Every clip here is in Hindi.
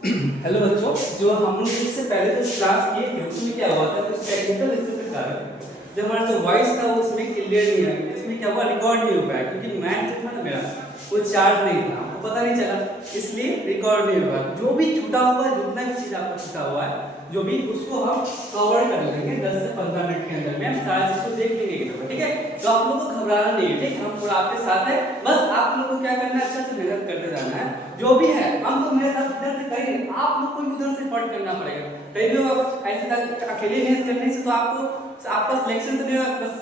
हेलो बच्चों, जो हम लोग इससे पहले जो क्लास किए थे उसमें क्या हुआ था, कुछ टेक्निकल इश्यू के कारण जब हमारा जो वॉइस था वो उसमें क्लियर नहीं आया। इसमें क्या हुआ, रिकॉर्ड नहीं हो पाया क्योंकि मैथ जो था ना मेरा वो चार्ज नहीं था, आपको पता नहीं चला, इसलिए रिकॉर्ड नहीं हुआ। जो भी छूटा हुआ है, जितना भी चीज आपका छूटा हुआ है, जो भी उसको हम कवर कर लेंगे 10 से 15 मिनट के अंदर में। हम सारा चीज को देख लेंगे एक दफा, ठीक है। तो आप लोगों को घबराना नहीं है, ठीक है। हम पूरा आपके साथ है, बस आप लोगों को क्या करना है, अच्छा से मेहनत करते जाना है। जो भी है हम तो मेहनत इधर से करेंगे, आप लोग को भी उधर से एफर्ट करना पड़ेगा। कहीं भी ऐसे तक अकेले मेहनत करने से तो आपको आपका सिलेक्शन तो नहीं होगा। बस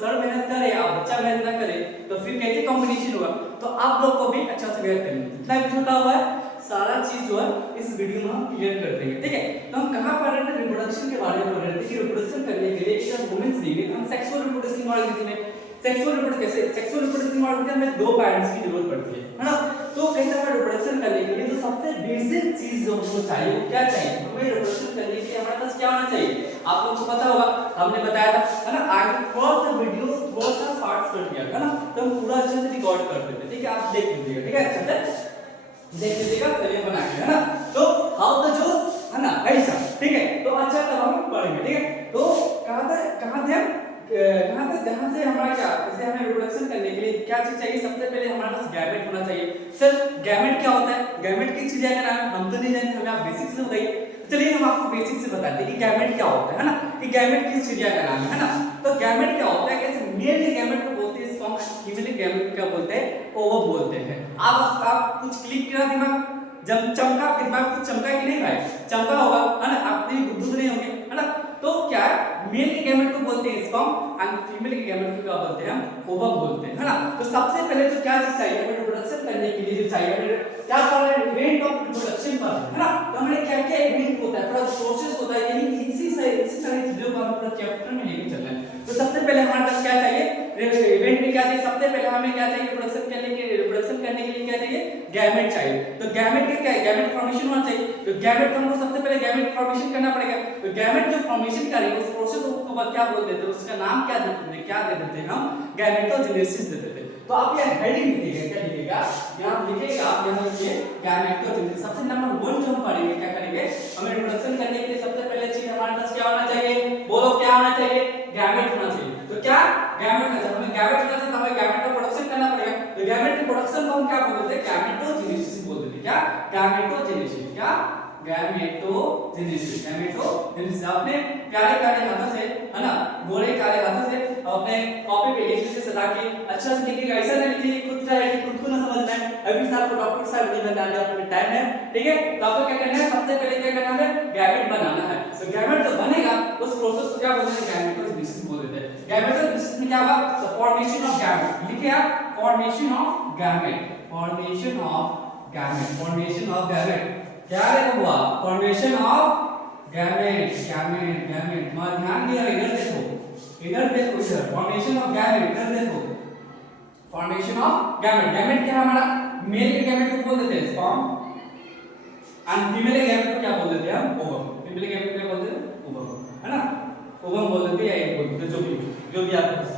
सर मेहनत करे या बच्चा मेहनत ना करे तो फिर कैसे कॉम्बिनेशन होगा। तो आप लोग को भी अच्छा से मेहनत करनी है, जितना भी छूटा हुआ है सारा चीज जो है इस वीडियो में हम क्लियर कर देंगे, ठीक है। तो हम कहां पढ़ रहे थे, रिप्रोडक्शन के बारे में पढ़ रहे थे कि रिप्रोडक्शन करने के लिए एक वुमेन्स दी गई। हम सेक्सुअल रिप्रोडक्शन मॉडल में सेक्सुअल रिप्रोडक्शन मॉडल में हमें दो पेरेंट्स की जरूरत पड़ती है ना। तो कैसे हमें रिप्रोडक्शन करने के लिए जो सबसे बेसिक चीज जो हमको चाहिए वो क्या चाहिए, हमें रिप्रोडक्शन करने के लिए हमारे पास क्या होना चाहिए, आप लोगों को पता होगा, हमने बताया था, है ना। आगे थोड़ा सा वीडियो थोड़ा सा पार्ट्स कर दिया था ना, तो हम पूरा अच्छे से रिकॉर्ड कर देते, ठीक है। आप देख लीजिएगा, ठीक है, अच्छे से देख लीजिएगा, चलिए बना के, है ना। तो हाउ द जोस, है ना, ऐसा, ठीक है। तो अच्छा तब हम पढ़ेंगे, ठीक है। तो कहां थे हम, जहां से हमारा क्या, जैसे हमें रिप्रोडक्शन करने के लिए क्या चीज चाहिए, सबसे पहले हमारे पास गैमेट होना चाहिए। सर गैमेट क्या होता है, गैमेट की चिड़िया का नाम हम तो नहीं जानते, हमें आप बेसिक से बताइए। चलिए हम आपको बेसिक से बताते हैं कि गैमेट क्या होता है ना, कि गैमेट किस चिड़िया का नाम है ना। तो गैमेट क्या होता है, कैसे मेल गैमेट को बोलते हैं स्पर्म, फीमेल गैमेट को क्या बोलते हैं, ओवम बोलते हैं। आप कुछ क्लिक करा दिमाग, जब चमका दिमाग, कुछ चमका कि नहीं भाई, चमका होगा, है ना, आप भी बुद्धू नहीं होंगे, है ना। तो क्या मेल के गैमेट को बोलते हैं स्पर्म एंड फीमेल के गैमेट को क्या बोलते हैं, हम ओवम बोलते हैं, है ना। तो सबसे पहले तो क्या चीज चाहिए हमें रिप्रोडक्शन करने के लिए, जो चाहिए हमें क्या कर रहे हैं, इवेंट ऑफ रिप्रोडक्शन पर, है ना। तो हमें क्या क्या इवेंट होता है, पूरा प्रोसेस होता है, यानी इसी सारी चीजों को हम पूरा चैप्टर में लेके चल रहे हैं। तो सबसे पहले हमारे पास क्या चाहिए, इवेंट में क्या चाहिए, सबसे पहले हमें क्या चाहिए, रिप्रोडक्शन करने के लिए क्या चाहिए, गैमेट चाहिए। तो गैमेट के क्या है, गैमेट फॉर्मेशन होना चाहिए। तो गैमेट हमको सबसे पहले गैमेट फॉर्मेशन करना पड़ेगा। तो गैमेट जो फॉर्मेशन करेंगे उस प्रोसेस को क्या बोल देते हैं, उसका नाम क्या देते हैं हम, गैमेटोजेनेसिस देते थे। तो आप ये हेडिंग लिखिएगा, क्या लिखिएगा, यहां लिखिएगा, आप यहां लिखिए गैमेटोजेनेसिस। सबसे नंबर 1 जो हम पढ़ेंगे, क्या करेंगे, हमें रिप्रोडक्शन करने के लिए सबसे पहले चीज हमारे पास क्या होना चाहिए, बोलो क्या होना चाहिए, गैमेट होना चाहिए। तो क्या गैमेट होना चाहिए, हमें गैमेट होना चाहिए, तो हमें गैमेट का प्रोडक्शन करना पड़ेगा। तो गैमेट के प्रोडक्शन को हम क्या बोलते हैं, गैमेटोजेनेसिस बोलते हैं। क्या गैमेटोजेनेसिस, क्या गैमेटोजेनेसिस। आपने प्यारे प्यारे हाथों से, है ना, गोरे काले हाथों से अपने कॉपी पे लिख से सजा के अच्छा से लिखिएगा, ऐसा नहीं लिखिए खुद का है, खुद को ना समझना है। अभी साहब को डॉक्टर साहब नहीं बनाने, आपके टाइम है, ठीक है। तो आपको क्या करना है, सबसे पहले क्या करना है, गैमेट बनाना है। तो गैमेट जो बनेगा उस प्रोसेस को क्या बोलते हैं, गैमेटोजेनेसिस बोल देते हैं। गैमेटोजेनेसिस में क्या होगा, द फॉर्मेशन ऑफ गैमेट, लिखिए आप, formation of gamete, formation of gamete, formation of gamete, क्या लिखा हुआ, formation of gamete, gamete gamete. मां ध्यान दिया, इधर देखो, इधर देखो, इधर फॉर्मेशन ऑफ गैमेट, इधर देखो, फॉर्मेशन ऑफ गैमेट। गैमेट क्या है हमारा, मेल के गैमेट को बोल देते हैं स्पर्म एंड फीमेल के गैमेट को क्या बोल देते हैं हम, ओवम। फीमेल के गैमेट को क्या बोलते हैं, ओवम, है ना, ओवम बोल देते हैं या एग बोल देते हैं, जो भी आपके पास,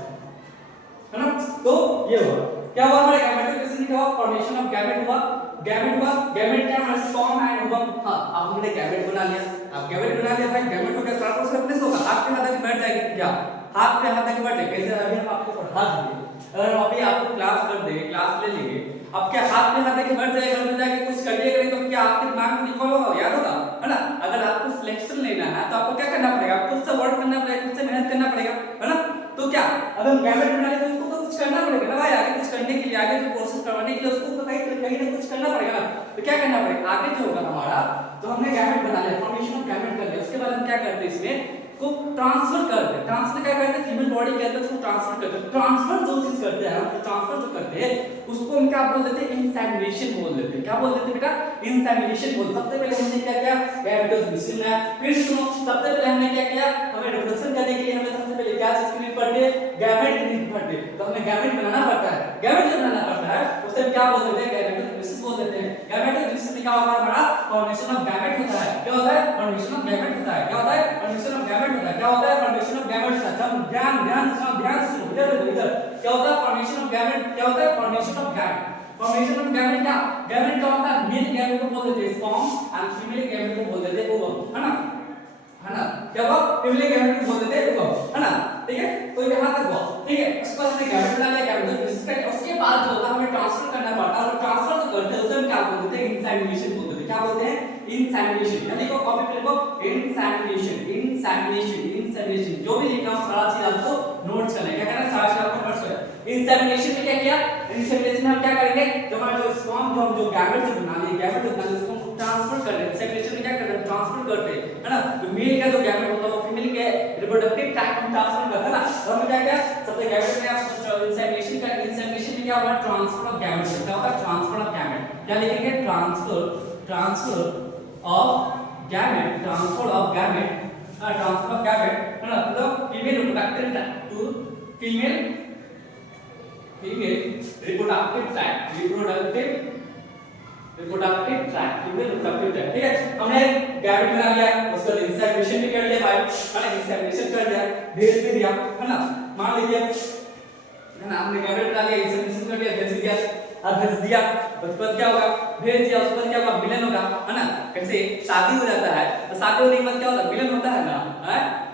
है ना। तो ये हुआ, क्या हुआ हमारे गैमेटोजेनेसिस का फॉर्मेशन ऑफ गैमेट हुआ। गैमेट हुआ, गैमेट क्या हमारा स्पर्म एंड ओवम। हां अब हमने गैमेट बना लिया, अब गैमेट बना लिया भाई, गैमेट हो गया, सारा प्रोसेस प्लेस होगा, आपके हाथ में बैठ जाएगा, क्या हाथ पे हाथ आके बैठ जाएगा। कैसे अभी हम आपको पढ़ा दिए, अगर अभी आपको क्लास कर देंगे, क्लास ले लेंगे, अब क्या हाथ में हाथ आके बैठ जाएगा, घर में जाके कुछ करिएगा तो क्या आपके दिमाग में रिकॉल होगा, याद होगा, है ना। अगर आपको सिलेक्शन लेना है तो आपको क्या करना पड़ेगा, खुद से वर्क करना पड़ेगा, खुद से मेहनत करना पड़ेगा, है ना। तो क्या अब हम गैमेट बना लेते, उसको तो कुछ करना पड़ेगा ना भाई, आगे कुछ करने के लिए, आगे जो प्रोसेस करवाने के लिए उसको तो कहीं ना कुछ करना पड़ेगा ना। तो क्या करना पड़ेगा, आगे जो होगा हमारा, तो हमने गैमेट बना लिया, फॉर्मेशन ऑफ गैमेट कर लिया, उसके बाद हम क्या करते हैं, इसमें को ट्रांसफर करते हैं। ट्रांसफर क्या करते हैं, फीमेल बॉडी के अंदर उसको ट्रांसफर करते हैं। ट्रांसफर जो चीज करते हैं हम, ट्रांसफर जो करते हैं उसको हम क्या बोल देते हैं, इंसेमिनेशन बोल देते हैं। क्या बोल देते हैं बेटा, इंसेमिनेशन बोल। सबसे पहले हमने क्या किया, गैमेटोजेनेसिस में, फिर सुनो, सबसे पहले हमने क्या किया, हमें रिप्रोडक्शन करने के लिए हमें सबसे पहले क्या चीज की नीड पड़ती है, गैमेट की नीड पड़ती है। तो हमें गैमेट बनाना पड़ता है, गैमेट जो बनाना पड़ता है उसे हम क्या बोल देते हैं, गैमेटोजेनेसिस बोल देते हैं। गैमेटोजेनेसिस में क्या होता है, हमारा फॉर्मेशन ऑफ गैमेट होता है। क्या होता है, फॉर्मेशन ऑफ गैमेट होता है। क्या होता है, फॉर्मेशन ऑफ गैमेट होता है। क्या होता है, फॉर्मेशन ऑफ गैमेट होता है। हम ध्यान से सुनो, इधर क्या होता है, फॉर्मेशन ऑफ गैमेट, क्या होता है, formation of gamete. Formation of gamete क्या, गैमेट क्या होता है, मेल गैमेट को बोल देते हैं स्पर्म एंड फीमेल गैमेट को बोल देते हैं ओवम, है ना, क्या हुआ, फीमेल गैमेट को बोल देते हैं ओवम, है ना, ठीक है। तो यहाँ तक हुआ, ठीक है। उसके बाद हमने गैमेट बना लिया, गैमेट उसके बाद जो होता है हमें ट्रांसफर करना पड़ता है, और ट्रांसफर जो करते हैं उसे हम क्या बोलते हैं, इंसेमिनेशन बोलते हैं। क्या बोलते हैं, इंसेमिनेशन। यानी को कॉपी पे लिखो इंसेमिनेशन, इंसेमिनेशन, इंसेमिनेशन। जो भी लिखा हूं सारा चीज आपको नोट्स करना है, क्या करना है, सारा चीज आपको नोट्स करना है। इंसेमिनेशन में क्या किया, इंसेमिनेशन में हम क्या करेंगे, जो हमारा जो स्पर्म जो गैमेट से बना लिए, गैमेट जो बना लिए उसको ट्रांसफर कर रहे हैं। इंसेमिनेशन में क्या कर रहे हैं, ट्रांसफर करते हैं, है ना। जो मेल का जो गैमेट होता है वो फीमेल के रिप्रोडक्टिव ट्रैक्ट में ट्रांसफर करता है ना। और हमें क्या किया, सबसे गैमेट में आप इंसेमिनेशन का, इंसेमिनेशन में क्या होगा, ट्रांसफर ऑफ गैमेट। क्या होगा, ट्रांसफर ऑफ गैमेट। क्या लिखेंगे, transfer of gamete, transfer of gamete, transfer of gamete, है ना। मतलब female reproductive tract to female reproductive tract, reproductive tract, female reproductive tract, ठीक है। हमने गैमेट बना लिया, उसका इंसेमिनेशन भी कर लिया भाई, है ना, इंसेमिनेशन कर दिया, भेज भी दिया, है ना। मान लीजिए, है ना, हमने गैमेट बना लिया, इंसेमिनेशन कर लिया, भेज दिया, अब भेज दिया, उसके बाद क्या होगा, भेज दिया, उसके बाद क्या होगा, मिलन होगा, है ना। कैसे शादी हो जाता है, तो शादी होने के बाद क्या होता है, मिलन होता है ना,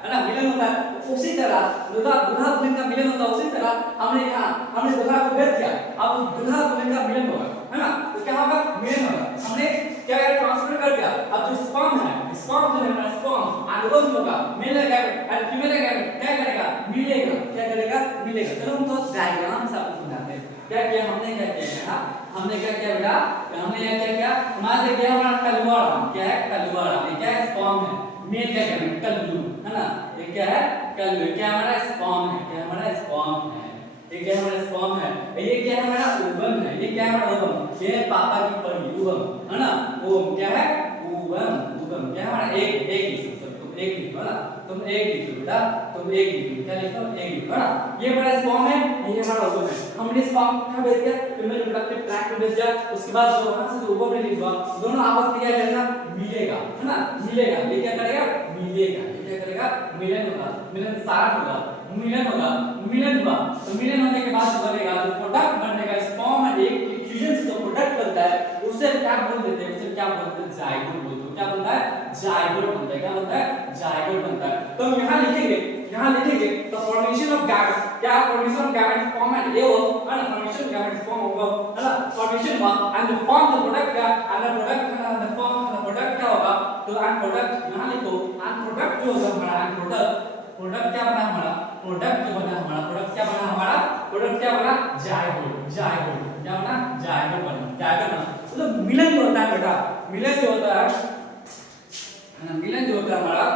है ना, मिलन होता है। उसी तरह दूल्हा दुल्हन का मिलन होता है, उसी तरह हमने दूल्हा को भेज दिया, अब दूल्हा दुल्हन का मिलन होगा, है ना। तो क्या होगा, मिलन होगा। हमने क्या ट्रांसफर कर दिया, अब जो स्पर्म है, स्पर्म जो है ना, स्पर्म एंड होगा, male gamete and female gamete क्या करेगा, मिलेगा, क्या करेगा, मिलेगा। चलो हम तो डायग्राम से आपको समझाते हैं। क्या किया हमने, क्या किया, हमने क्या किया बेटा, हमने क्या किया, हमारे क्या हमारा कलुआड़ा, क्या है, कलुआड़ा, ये क्या है, स्पर्म है, मेल क्या है, कल्लू, है ना। ये क्या है, कल्लू, क्या हमारा स्पर्म है, क्या हमारा स्पर्म है, ये क्या हमारा स्पर्म है, ये क्या है, हमारा ओवम है, ये क्या है, हमारा ओवम, ये पापा की परी ओवम, है ना। ओवम क्या है, ओवम, ओवम क्या है हमारा एक एक लिखो ना, तुम एक लिखो बेटा, तुम एक लिखो, क्या लिखो, एक लिखो, है ना। ये हमारा स्पर्म है, ये हमारा ओवम है। हमने स्पर्म कहां भेज दिया, फीमेल रिप्रोडक्टिव ट्रैक्ट में भेज दिया। उसके बाद जो वहां से जो ओवम ने लिखवा, दोनों आपस में क्या करेगा, मिलेगा, है ना, मिलेगा। ये क्या करेगा, मिलेगा, ये क्या करेगा, मिलन होगा, मिलन साथ होगा, मिलन होगा, मिलन हुआ। तो मिलन होने के बाद बनेगा जो प्रोडक्ट बनेगा, स्पर्म और एग के फ्यूजन से जो प्रोडक्ट बनता है उसे क्या बोल देते हैं, उसे क्या बोलते हैं, जायगोट बोलते हैं। क्या बनता है, जायगोट बनता है। क्या बनता है, जायगोट बनता है। तो हम यहां लिखेंगे द फॉर्मेशन ऑफ गैमेट, क्या formation of gamete form and a और फॉर्मेशन ऑफ गैमेट फॉर्म होगा, है ना। फॉर्मेशन हुआ and the form the product का, and the product the form the product क्या होगा, तो एंड प्रोडक्ट यहां लिखो, एंड प्रोडक्ट जो होगा हमारा, एंड प्रोडक्ट क्या बना हमारा, प्रोडक्ट जो बना हमारा, प्रोडक्ट क्या बना हमारा, प्रोडक्ट क्या बना, जायगोट, जायगोट क्या बना, जायगोट बना, जायगोट बना। तो मिलन जो होता है बेटा, मिलन जो होता है, मिलन जो होता है हमारा,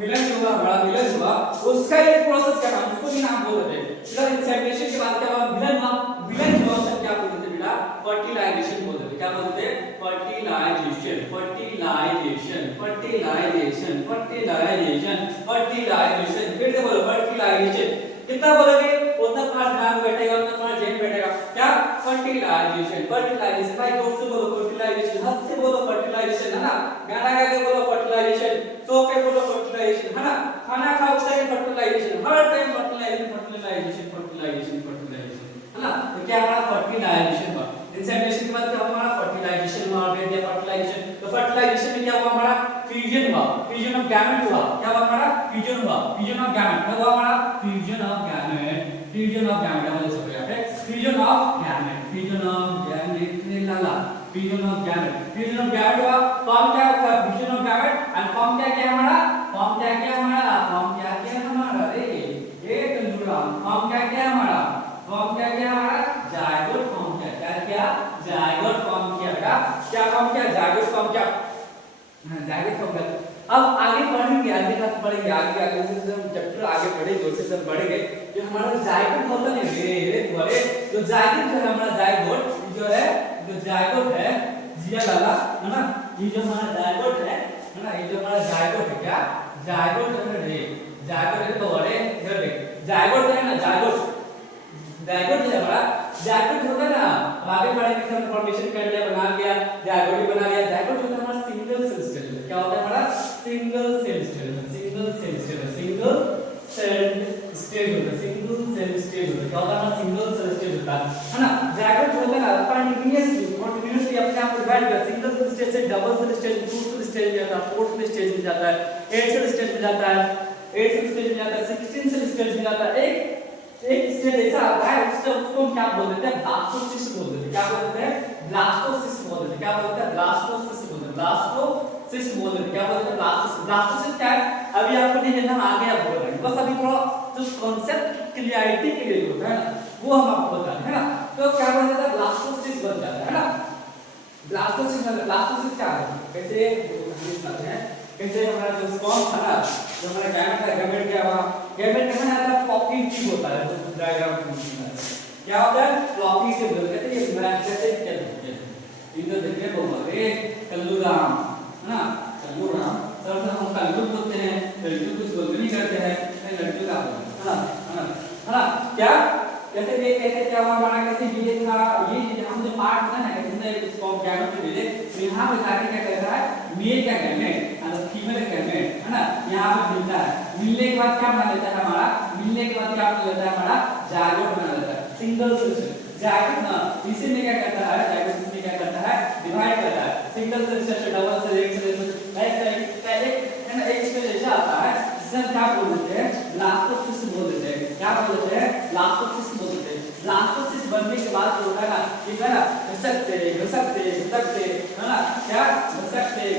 मिलन जो हुआ हमारा, मिलन हुआ, उसका एक प्रोसेस का नाम, उसको भी नाम बोल देते हैं। फिर इंसेमिनेशन के बाद क्या हुआ, मिलन हुआ, मिलन जो होता है क्या बोलते हैं बेटा, फर्टिलाइजेशन बोलते हैं। क्या बोलते हैं, fertilization, fertilisation, fertilisation, fertilisation, fertilization. फिर से बोलो फर्टिलाइजेशन। कितना बोलोगे उतना तुम्हारा दिमाग में बैठेगा, उतना तुम्हारा जेन बैठेगा। क्या, फर्टिलाइजेशन, फर्टिलाइजेशन। भाई जोर से बोलो फर्टिलाइजेशन, हंस के बोलो फर्टिलाइजेशन, है ना। गाना गा के बोलो फर्टिलाइजेशन, सो के बोलो फर्टिलाइजेशन, है ना। खाना खाओ उस टाइम फर्टिलाइजेशन, हर time fertilisation, fertilisation, fertilisation, fertilisation, है ना। तो क्या हमारा फर्टिलाइजेशन हुआ। इंसेमिनेशन के बाद क्या हुआ हमारा, फर्टिलाइजेशन हुआ, फिर दिया फर्टिलाइजेशन। तो फर्टिलाइजेशन में क्या हुआ हमारा, फ्यूजन हुआ, फ्यूजन ऑफ गैमेट हुआ। क्या हुआ हमारा, फ्यूजन हुआ, फ्यूजन ऑफ गैमेट। क्या हुआ हमारा, fusion of gamete, fusion of gamete. बोल सकते हैं fusion of gamete, fusion of gamete, Lala fusion of gamete, fusion of gamete हुआ। फॉर्म क्या होगा, fusion of gamete and form क्या क्या हमारा, फॉर्म क्या क्या हमारा, फॉर्म क्या क्या हमारा, ये कंजूरा फॉर्म क्या क्या हमारा, फॉर्म क्या क्या हमारा, जायगोट फॉर्म क्या क्या क्या, जायगोट फॉर्म किया बेटा। क्या फॉर्म किया, जायगोट फॉर्म किया, जायगोट फॉर्म किया। अब आगे पढ़ेंगे, आगे क्लास पढ़ेंगे, आगे से हम चैप्टर आगे पढ़ेंगे, उससे सब बढ़ेंगे। जो हमारा जायगोट होता है रे बड़े, जो जायगोट जो है हमारा, जायगोट जो है, जो जायगोट है जिया लाला, है ना। ये जो हमारा जायगोट है ना, ये जो हमारा जायगोट है, क्या जायगोट है रे, जायगोट है तो बड़े इधर देख, जायगोट है ना, जायगोट, जायगोट है हमारा, जायगोट होता है ना। अब आगे बढ़ेंगे, हम फॉर्मेशन कर लिया, बना लिया, जायगोट बना लिया। जायगोट होता है हमारा सिंगल सेल स्टेल। क्या होता है हमारा, single cell stage, single cell stage, single cell stage होता है, सिंगल सेल स्टेल होता है। क्या होता है हमारा, सिंगल सेल स्टेल होता है ना। जायगोट होता है ना, कंटीन्यूअसली अपने आप बैठ गया, सिंगल सेल स्टेल से double cell stage, two cell stage में जाता है, फोर्थ सेल स्टेज में जाता है, एट सेल स्टेज में जाता है, 8 सेल स्टेज में जाता है, 16 सेल स्टेज में जाता है। एक स्टेज ऐसा आता है उसको हम क्या बोल देते हैं, ब्लास्टोसिस्ट बोल देते हैं। क्या बोल देते हैं, ब्लास्टोसिस्ट बोल देते हैं। क्या बोलते हैं, ब्लास्टोसिस्ट बोल देते हैं, ब्लास्टोसिस्ट बोल देते हैं। क्या बोलते हैं, ब्लास्टोसिस्ट। ब्लास्टोसिस्ट क्या है अभी आपको नहीं जानना, आगे आप बोल रहे हैं, बस अभी थोड़ा जो कांसेप्ट क्लियरिटी के लिए होता है ना वो हम आपको बता रहे हैं ना। तो क्या बन जाता है, ब्लास्टोसिस्ट बन जाता है ना। ब्लास्टोसिस्ट क्या है, कैसे समझते हैं, कैसे हमारा जो स्पर्म था ना, जो हमारा गैमेट है, गैमेट क्या हुआ, गैमेट में ना आता फ्लॉपी ट्यूब होता है, तो डायग्राम क्या होता है, फ्लॉपी ट्यूब कहते हैं। ये मैं कैसे क्या बोलते हैं, इधर देखिए बोले कल्लूराम है ना, कल्लूराम सर हम कल्लू बोलते हैं, लड़कियों कुछ बोलते नहीं करते हैं, लड़कियों का है ना क्या कैसे ये कैसे क्या हुआ हमारा, कैसे ये था, ये हम जो पार्ट था ना इसमें स्पर्म गैमेट में मिले, तो यहां पे जाके क्या कहता है, मेल का गैमेट और फीमेल का गैमेट है ना, यहां पे मिलता है। मिलने के बाद क्या बना लेता है हमारा, मिलने के बाद क्या बना लेता है हमारा, जायगोट बना लेता है, सिंगल सेल जायगोट ना, इसी में क्या करता है, जायगोट इसमें क्या करता है, डिवाइड करता है, सिंगल सेल से डबल सेल, एक सेल पहले है ना, एक सेल ऐसा आता है जिसे क्या बोल देते हैं, ब्लास्टोसिस्ट बोल देते हैं। क्या बोल देते हैं, ब्लास्टोसिस्ट बोल देते हैं। ब्लास्टोसिस्ट बनने के बाद जो होता है ना, ये है ना घसकते है ना, क्या घसकते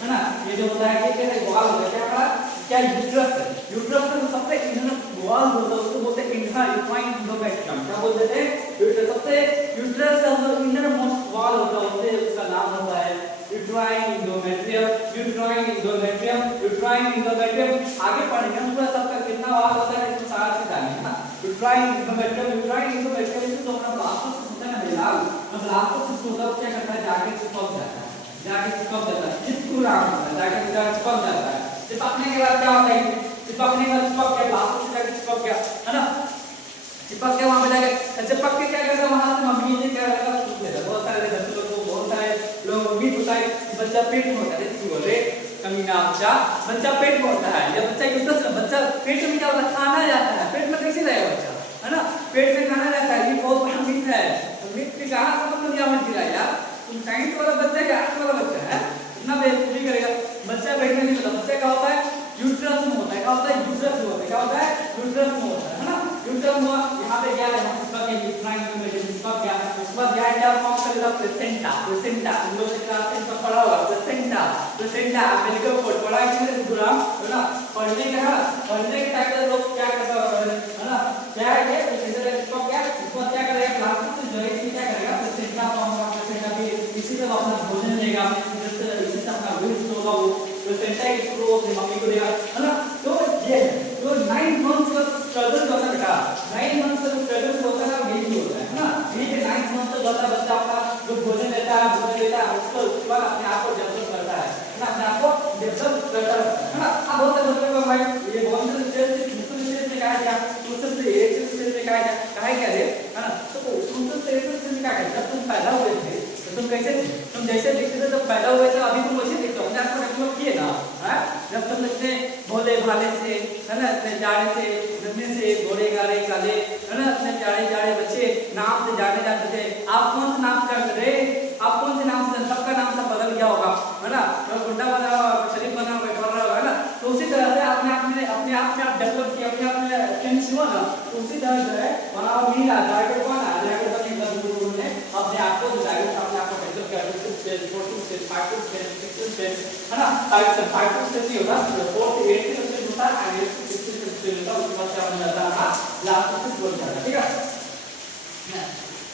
है ना, ये जो होता है ये क्या वॉल होता है, क्या हमारा क्या यूट्रस है, यूट्रस का सबसे इंटरनल वॉल होता है उसको बोलते हैं इंट्रा यूट्राइन एंडोमेट्रियम। क्या बोल देते हैं, यूट्रस सबसे यूट्रस का जो इंनर मोस्ट वॉल होता है उसका नाम होता है यूट्राइन एंडोमेट्रियम। आगे पढ़ेंगे हम पूरा सबका कितना वॉल होता है इसको सारा से जानेंगे ना। यूट्राइन एंडोमेट्रियम से तो अपना ब्लास्टोसिस्ट होता है ना मेरा, ब्लास्टोसिस्ट होता है क्या करता है, जाके चिपक जाता है, चिपकुराम होता है, जाके चिपक जाता है। चिपकने के बाद क्या होता है, चिपकने के बाद चिपक गया, ब्लास्टोसिस्ट जाके चिपक गया है ना, चिपक के वहां पे जाके चिपक के क्या करता है, वहां से मम्मी ने क्या करता है, दूध देता है। बहुत सारे बच्चे लोग को बहुत सारे लोग उम्मीद होता है बच्चा पेट में होता है, इसको बोलते कमीना बच्चा पेट में होता है, जब बच्चा यूट्रस बच्चा पेट में क्या होता है, खाना जाता है, पेट में कैसे रहेगा बच्चा है ना, पेट में खाना रहता है, ये बहुत बड़ा मिथ है। मिथ के कहां से मतलब क्या मत गिरा यार, तुम साइंस वाला बच्चा है, आर्ट्स वाला बच्चा है, इतना बेवकूफी करेगा। बच्चा पेट में नहीं होता, बच्चा क्या होता है, यूट्रस में होता है। क्या होता है, यूट्रस में होता है, क्या होता है, यूट्रस में होता है ना। यूट्रस में यहां पे क्या है, इसका के यूट्राइन में इसका क्या, उसका क्या है, क्या फॉर्म करेगा, प्लेसेंटा हम लोग क्लास में इसका पढ़ा होगा, प्लेसेंटा अमेरिकन कोड पढ़ा है कि नहीं गुलाम, है ना। पढ़ने के टाइम पे लोग क्या करता है ना, क्या है ये इसको क्या करेगा, क्लास में जो है क्या करेगा, प्लेसेंटा फॉर्म का, प्लेसेंटा भी इसी से अपना भोजन लेगा, इसी से अपना वेस्ट होगा, वो प्लेसेंटा के थ्रू अपनी मम्मी को देगा, है ना। तो ये तो 9 मंथ्स का स्ट्रगल होता है बेटा, 9 मंथ्स का स्ट्रगल होता है, यही होता है ना। ये 9 मंथ्स तक होता है, बच्चा अपना जो भोजन लेता है उसको बाद अपने आप को डेवलप करता है ना, अपने आप को डेवलप करता है ना। अब बहुत से बच्चों को भाई ये बहुत से स्टेज से दूसरे स्टेज में कहा गया, दूसरे से एक स्टेज में कहा गया रे, है ना। तो दूसरे स्टेज में क्या कहते हैं, तुम पैदा हुए थे तो तुम कैसे थे, तुम जैसे दिखते थे जब पैदा हुए थे, अभी तुम वैसे दिखते हो, अपने आप को डेवलप किए ना, है। जब तुम इतने भोले भाले से, है ना, इतने जाड़े से, नन्हे से, गोरे गारे काले, है ना, इतने जाड़े बच्चे नाम से जाने जाते थे। आप कौन से नाम से जानते थे, आप कौन से नाम से, सबका नाम सब बदल गया होगा, है ना। तो गुड्डा बना हुआ, शरीफ बना हुआ, बैठा रहा है ना। तो उसी तरह से अपने आप में आप डेवलप किया, अपने आप में चेंज हुआ ना। तो उसी तरह जो है वहां मिला जाकर कौन आ जाकर अपने गुरु ने अपने आप को जाकर अपने आप को डेवलप किया, 2 स्टेज 4 स्टेज 5 स्टेज 6 स्टेज, है ना। 5 स्टेज ही होता है, 4 से 8 स्टेज होता है, आगे 6 स्टेज होता है। उसके बाद क्या बन जाता है, ब्लास्टोसिस्ट बन जाता है, ठीक है।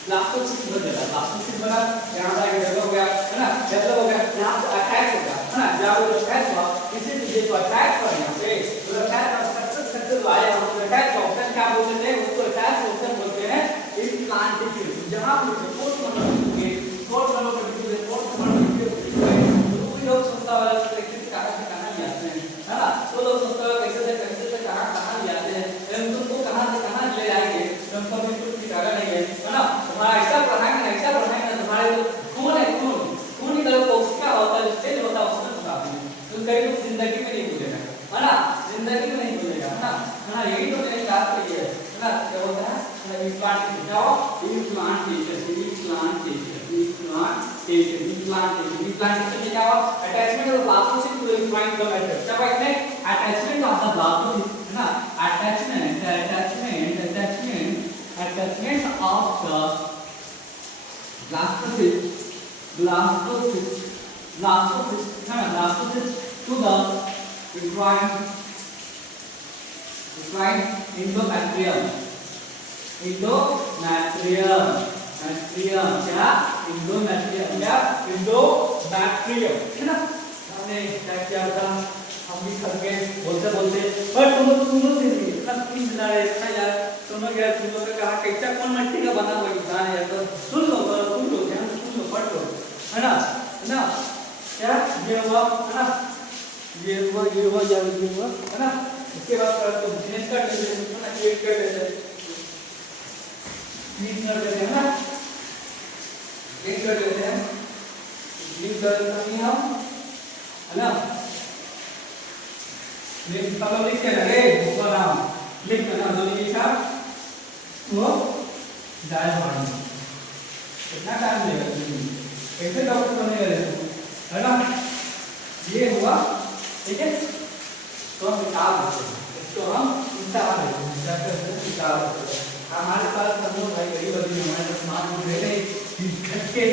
ब्लास्टोसिस्ट बन जाता है, ब्लास्टोसिस्ट बना, यहां पर डेवलप हो गया, है ना, डेवलप हो गया, यहां से अटैक हो गया, है ना। जब वो अटैक हुआ, किसी चीज को अटैक कर यहां पे, तो अटैक का सक्सेस वाले हम अटैक का ऑप्शन क्या बोलते हैं, उसको अटैक ऑप्शन बोलते हैं इम्प्लांटेशन। जहां पे फोर्थ नंबर पे लोग संस्था वाला सिलेक्शन कहां से कहां ले आते हैं, है ना। तो लोग संस्था कैसे से कहां ले आते हैं, तुमको कहां से कहां ले जाएंगे, तुमको भी कुछ ठिकाना नहीं है ना। तुम्हारा ऐसा पढ़ाएंगे तुम्हारे खून है, खून की तरफ कोशिका होता है, स्टेज होता है, उसमें बताते हैं। तुम कहीं तो जिंदगी में नहीं भूलेगा, है ना, जिंदगी में नहीं भूलेगा, है ना। यही तो मेरे क्लास के लिए है ना। क्या होता है, इम्प्लांटेशन, क्या हो, इम्प्लांटेशन Implantation में क्या हुआ? Attachment of the blastocyst to the inflamed metal. क्या हुआ इसमें? Attachment of the blastocyst, है ना? Attachment of the blastocyst to the inflamed endometrium. Endometrium क्या? Endometrium है ना? हमने क्या किया था? हम भी थक गए बोलते पर तुम लोग ना प्लीज ना यार तुम लोग का कहा कैसा कौन मिट्टी का बना हुआ इंसान है तो सुन लो ध्यान सुन लो पढ़ लो है ना क्या ये हुआ है ना ये हुआ है ना इसके बाद तो बिजनेस कर लेते हैं ना क्रिएट कर लेते हैं क्लीन कर लेते हैं ना क्लीन कर लेते हैं हम है ना मतलब लिखते ना रे ऊपर नाम लिख ना जो लिखा वो डायल मारना कितना टाइम लेगा कैसे डॉक्टर बनेगा है ना ये हुआ ठीक है तो हम निकाल देते हैं इसको हम निकाल देते हैं हमारे पास हम लोग भाई गरीब आदमी हमारे पास मार्क दे रहे घटके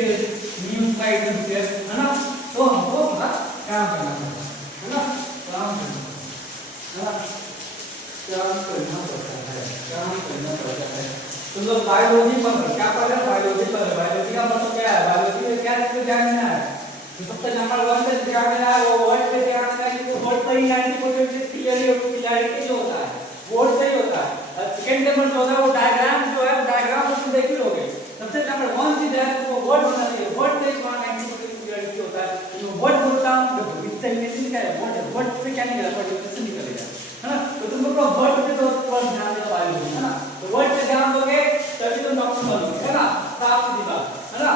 न्यूज़ का एकदम शेयर है ना तो हमको थोड़ा काम करना पड़ता है ना काम करना तुम लोग बायोलॉजी पढ़ रहे क्या पढ़ रहे बायोलॉजी पढ़ रहे बायोलॉजी का मतलब क्या है बायोलॉजी में क्या जानना है तो सबसे नंबर 1 पे जानना है वो वर्ड पे जानना है कि वर्ड सही 90% क्लियरिटी जो होता है वर्ड सही होता है सेकंड नंबर जो होता है वो डायग्राम जो है डायग्राम को तुम देख ही लोगे सबसे नंबर 1 चीज है वो वर्ड होना चाहिए वर्ड से 90% क्लियरिटी होता है जो वर्ड बोलता हूं इससे नहीं क्या है वर्ड से क्या निकलेगा वर्ड से निकलेगा है ना तो तुम लोग वर्ड पे तो ध्यान देना बायोलॉजी है ना तो वर्ड पे ध्यान दोगे तभी तुम डॉक्टर बनोगे है ना साफ सीधी बात है ना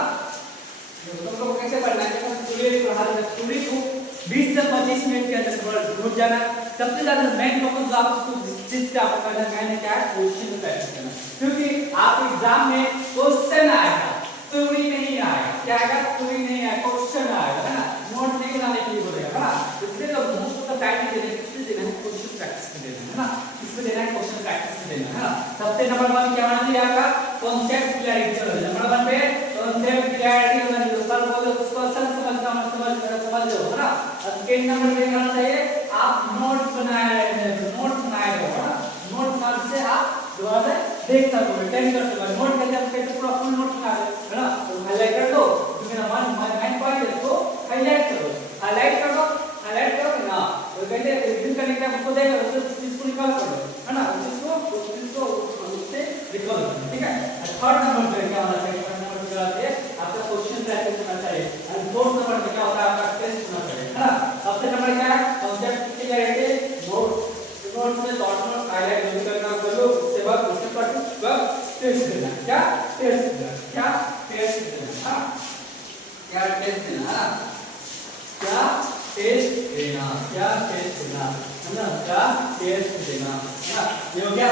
तो तुम लोग कैसे पढ़ना है स्टूडेंट पढ़ा रहे स्टूडेंट को 20 से 25 मिनट के अंदर घुस जाना सबसे ज्यादा मेन फोकस जो आपको जिस पे आपको करना मैंने क्या है क्वेश्चन प्रैक्टिस करना क्योंकि आप एग्जाम में क्वेश्चन आएगा थ्योरी नहीं आएगा क्या आएगा थ्योरी नहीं आएगा क्वेश्चन आएगा है ना नोट नहीं बनाने के लिए बोलेगा है ना इसलिए तो मोस्ट ऑफ द टाइम देना किससे देना है क्वेश्चन प्रैक्टिस में देना है ना किसमें देना है क्वेश्चन प्रैक्टिस में देना है ना सबसे नंबर 1 क्या होना चाहिए आपका कांसेप्ट क्लैरिटी नंबर 1 पे कांसेप्ट क्लैरिटी होना चाहिए सर बोलो उसको सर समझना मत समझ लो है ना सेकंड नंबर पे क्या होना चाहिए आप नोट्स बनाए रहे हो ना नोट से आप दोबारा देख सको रिटेन कर सको नोट करके आप कैसे पूरा फुल नोट बना रहे हो ना तो हाईलाइट कर दो तो मेरा माइंड पॉइंट है इसको हाईलाइट करो ना तो कहते हैं रिवीजन करने के बाद उसको देख लो उसको निकाल करो है ना उसको उससे रिकॉल ठीक है थर्ड नंबर पे क्या होना चाहिए थर्ड नंबर पे क्या होता है आपका क्वेश्चन प्रैक्टिस होना चाहिए और फोर्थ नंबर पे क्या होता है आपका टेस्ट होना चाहिए है ना सबसे नंबर क्या है कांसेप्ट क्लियरिटी नोट में डॉट नोट हाईलाइट जो करना कर लो उसके बाद क्वेश्चन प्रैक्टिस कर टेस्ट देना क्या टेस्ट देना हां क्या टेस्ट देना है ना ये हो गया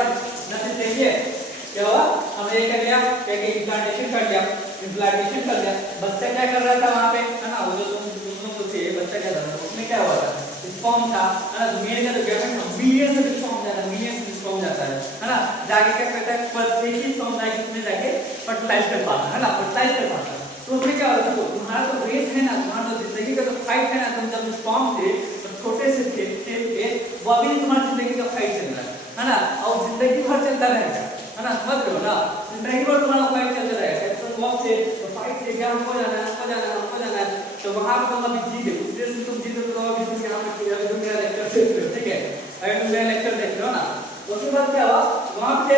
नथिंग चाहिए क्या हुआ हमने ये कर लिया क्या इम्प्लांटेशन कर लिया बच्चा क्या कर रहा था वहां पे है ना वो जो तुम लोग थे बच्चा क्या कर रहा था उसमें क्या हुआ था स्पर्म था है ना मेल का जो गैमेट मिलियन से स्पर्म जाता है ना जाके क्या करता है पर एक ही स्पर्म जाके उसमें जाके फर्टिलाइज कर पाता है ना तो फिर क्या होता है तुम्हारा तो रेस है ना तुम्हारा तो जिंदगी का जो फाइट है ना तुम जब स्पर्म थे तब छोटे से थे वो अभी तुम्हारी जिंदगी का फाइट चल रहा है ना और जिंदगी भर चलता रहेगा है ना समझ रहे हो ना जिंदगी भर तुम्हारा फाइट चलता रहेगा तो वक्त से तो फाइट से क्या हमको जाना है तो वहां पर तुम अभी जीते उस देश में तुम जीते तो अभी तुम यहां पे अभी तुम मेरा लेक्चर देख रहे हो ठीक है अभी तुम मेरा लेक्चर देख रहे हो ना उसके बाद क्या हुआ वहां पे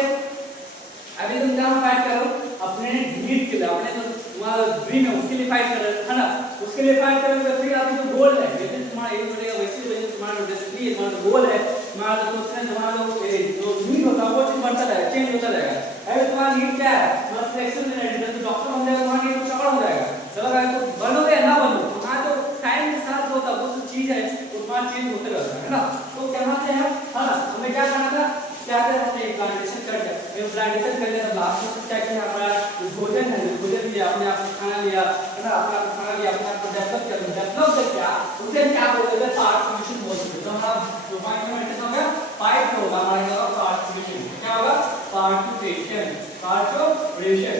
अभी तुम जहां फाइट करो अपने नीड के लिए अपने जो तुम्हारा ड्रीम है उसके लिए फाइट कर रहे है ना उसके लिए फाइट करोगे तो फिर आपकी जो गोल है जैसे तुम्हारा एम बढ़ेगा वैसे तुम्हारा जो डेस्टिनी है तुम्हारा गोल है तुम्हारा जो सोचना है तुम्हारा जो नीड होता है वो चीज बढ़ता रहेगा चेंज होता रहेगा अगर तुम्हारा नीड क्या है तुम्हारा सिलेक्शन में नहीं तो डॉक्टर बन जाएगा तुम्हारा नीड कुछ और हो जाएगा चलो अगर तो बनोगे ना बनो तुम्हारा जो टाइम के साथ होता है वो चीज है तो तुम्हारा चेंज होते रहता है ना तो कहना से है ना हमें क्या करना था क्या हमने इम्प्लांटेशन कर दिया इम्प्लांटेशन कर लिया लास्ट में क्या किया हमारा भोजन है भोजन लिया अपने आप खाना लिया है ना अपना खाना लिया, अपने आप को डेवलप कर लो, डेवलप से क्या उसे क्या बोलते हैं, पार्टिसिपेशन बोलते हैं। तो हमारा जो पॉइंट में मेंटेन हो गया, पाइप होगा हमारा क्या होगा, पार्टिसिपेशन। क्या होगा, पार्टिसिपेशन, पार्टिसिपेशन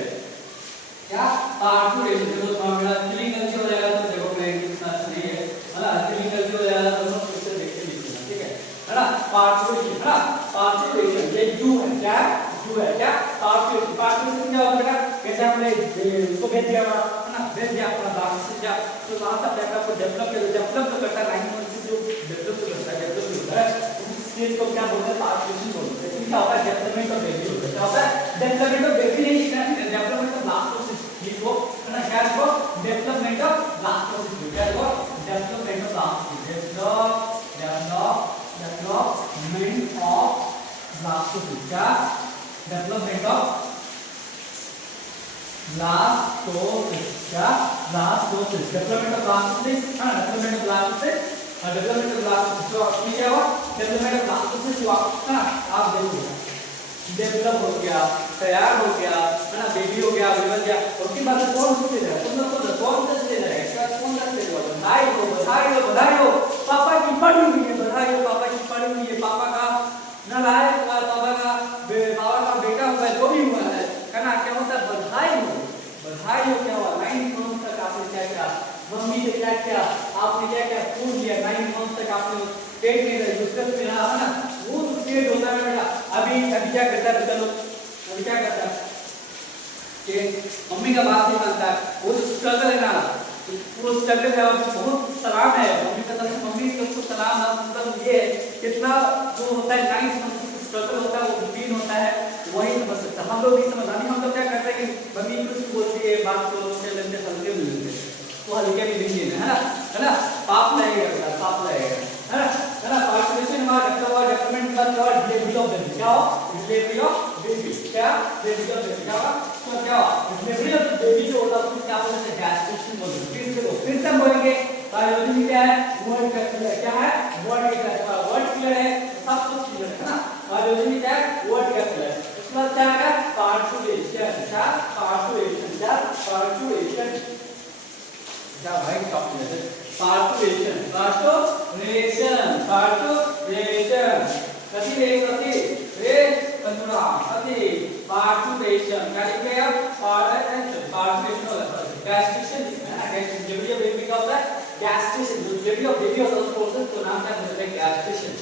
क्या, पार्टिसिपेशन। देखो हमारा स्पेलिंग गलती हो जाएगा तो देखो मैं कितना नहीं है ना, स्पेलिंग गलती हो जाएगा तो हम फिर से देख के लिखना, ठीक है ना। पार्टिसिपेशन है ना, पार्टिसिपेशन ये यू है, क्या यू है, क्या पार्टिसिपेशन। पार्टिसिपेशन क्या होता है, कैसे हमने उसको भेज दिया है ना, भेज दिया अपना दांत से जा, तो दांत से अपने को डेवलप कर, डेवलप तो करता है, लाइन से जो डेवलप करता है, डेवलप होता है उस स्टेज को क्या बोलते हैं, पार्टिसिपेशन बोलते हैं। क्या होता है, डेवलपमेंट ऑफ बेबी होता है। क्या होता है, डेवलपमेंट ऑफ बेबी नहीं लिखना है, डेवलपमेंट ऑफ ब्लास्टोसिस लिखो है ना। क्या लिखो, डेवलपमेंट ऑफ ब्लास्टोसिस, क्या लिखो, development of blastocyst, development of blastocyst, क्या डेवलपमेंट ऑफ ब्लास्टोसिस, क्या ब्लास्टोसिस, डेवलपमेंट ऑफ ब्लास्टोसिस, हां development of blastocyst, development of blastocyst. तो ये क्या हुआ, डेवलपमेंट ऑफ ब्लास्टोसिस हुआ ना। आप देखो डेवलप हो गया, तैयार हो गया है ना, बेबी हो गया, बेबी बन गया, उसके बाद कौन सोचते हैं, तुम लोग तो कौन सोचते हैं, क्या कौन करते हो, बधाई हो, बधाई हो, बधाई हो, पापा की पड़ी हुई है, बधाई हो, पापा की पड़ी हुई है, पापा का नालायक हुआ, पापा का बेटा हुआ है, जो भी हुआ है ना। क्या होता है, बधाई हो, बधाई हो। क्या हुआ, 9 मंथ तक आपने क्या किया, मम्मी ने क्या किया, आपने क्या किया, फूड लिया, 9 मंथ तक आपने पेट में रही, उसका तो मिला है ना, वो स्टेज होता है बेटा। अभी क्या करता है बच्चा लोग, अभी क्या करता है कि मम्मी का बात नहीं मानता है, वो तो स्ट्रगल है ना, वो स्ट्रगल है, और बहुत सलाम है मम्मी का तरफ, मम्मी को सलाम है, मतलब ये कितना जो होता है 9 मंथ स्ट्रगल होता है, वो रूटीन होता है, वही समझ सकता है। हम लोग नहीं समझ, हम लोग क्या करते हैं कि मम्मी कुछ बोलती है, बात को उसके लेते हल्के में लेते हैं, तो हल्के में नहीं लेना है ना, पाप लगेगा, पाप लगेगा है ना। पार्टिसिपेशन हमारा डेवलपमेंट का डिलीवरी ऑफ बेबी, क्या हो, डिलीवरी ऑफ बेबी, क्या डिलीवरी ऑफ बेबी, क्या होगा, तो क्या हो, डिलीवरी ऑफ बेबी जो होता है उसको क्या बोलते हैं, गैस्ट्रेशन बोलते हैं। फिर से बोलेंगे बायोलॉजी में क्या है, वर्ड का क्लियर, क्या है, वर्ड का क्लियर, वर्ड क्लियर है, सब कुछ क्लियर है ना। बायोलॉजी में क्या है, वर्ड का क्लियर, उसके बाद क्या है, पार्टिसिपेशन, क्या पार्टिसिपेशन, क्या पार्टिसिपेशन, क्या भाई पार्टिसिपेशन, पार्टिसिपेशन, पार्टिसिपेशन, पार्टिसिपेशन, कथी रे, कथी रे कंजुरा, कथी पार्टिसिपेशन, क्या लिखे आप, पार्टिसिपेशन होता है, गैस्ट्रेशन है ना, गैस्ट्रेशन डिलीवरी ऑफ बेबी का होता है, गैस्ट्रेशन जो डिलीवरी ऑफ बेबी होता है उस प्रोसेस को नाम क्या बोलते हैं, गैस्ट्रेशन,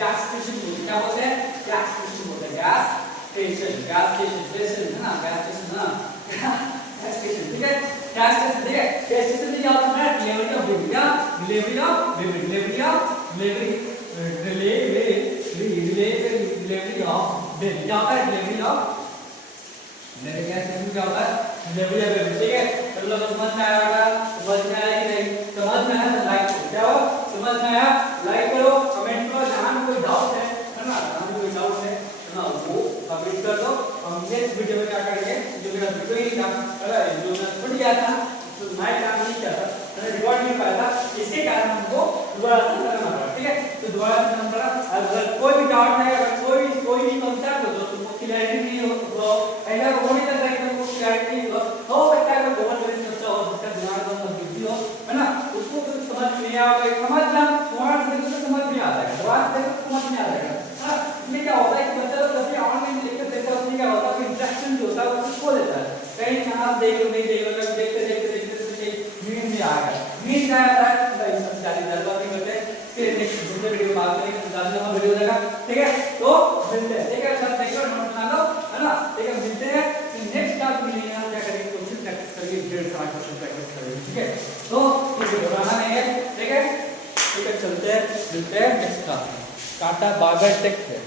गैस्ट्रेशन क्या बोलते हैं, गैस्ट्रेशन बोलते हैं, गैस्ट्रेशन, गैस्ट्रेशन है ना, गैस्ट्रेशन ना, गैस्ट्रेशन, ठीक है, गैस्ट्रेशन, ठीक है, गैस्ट्रेशन क्या होता है, डिलीवरी ऑफ बेबी, क्या delivery of baby, delivery of delivery of baby, क्या होता है, डिलीवरी ऑफ मेरे गैस्ट्रेशन क्या होता है, डिलीवरी ऑफ बेबी, ठीक है। तो लोग समझ में आया होगा, समझ में आया कि नहीं, समझ में आया तो लाइक करो, क्या हो, समझ में आया लाइक करो, कमेंट करो, जहां कोई डाउट है ना, जहां कोई डाउट है ना, वो कमेंट कर दो। हम नेक्स्ट वीडियो में क्या करेंगे, जो मेरा वीडियो ही था जो मैं छूट गया था, तो मैं काम नहीं किया था, मैंने रिकॉर्ड नहीं पाया था, इसके कारण हमको दोबारा से करना पड़ा, ठीक है। तो दोबारा से करना पड़ा, अगर कोई भी डाउट है, अगर कोई भी कंसेप्ट हो जो तुमको क्लियरिटी नहीं हो, ऐसा हो नहीं सकता कि तुमको क्लियरिटी नहीं हो सकता है कोई बहुत बड़ी समस्या हो, जिसका दिमाग बहुत बुद्धि हो, है ना, उसको कुछ समझ नहीं आएगा, समझना तुम्हारा देखो तो समझ नहीं आ जाएगा, दोबारा देखो तो समझ नहीं आ जाएगा, हां। इसमें क्या होता है कि बच्चा लोग जब भी ऑनलाइन लेक्चर देखता है उसमें क्या होता है कि इंटरेक्शन जो होता है वो खो देता है, कहीं कहां देख लो नहीं देख लो, देखते नींद में आ गया, नींद आया था भाई सब जारी दरबार नहीं करते, फिर नेक्स्ट दूसरे वीडियो में बात करेंगे, जाने हम वीडियो देगा, ठीक है। तो मिलते हैं, ठीक है, सब देखो नोट बना लो, है ना, ठीक है, मिलते हैं फिर नेक्स्ट क्लास में, लेंगे हम क्या करेंगे, क्वेश्चन प्रैक्टिस करेंगे, 1.5 क्वेश्चन प्रैक्टिस करेंगे, ठीक है। तो ये वीडियो बनाना नहीं है, ठीक है, चलते हैं, मिलते हैं नेक्स्ट क्लास में, tata bye bye, take care.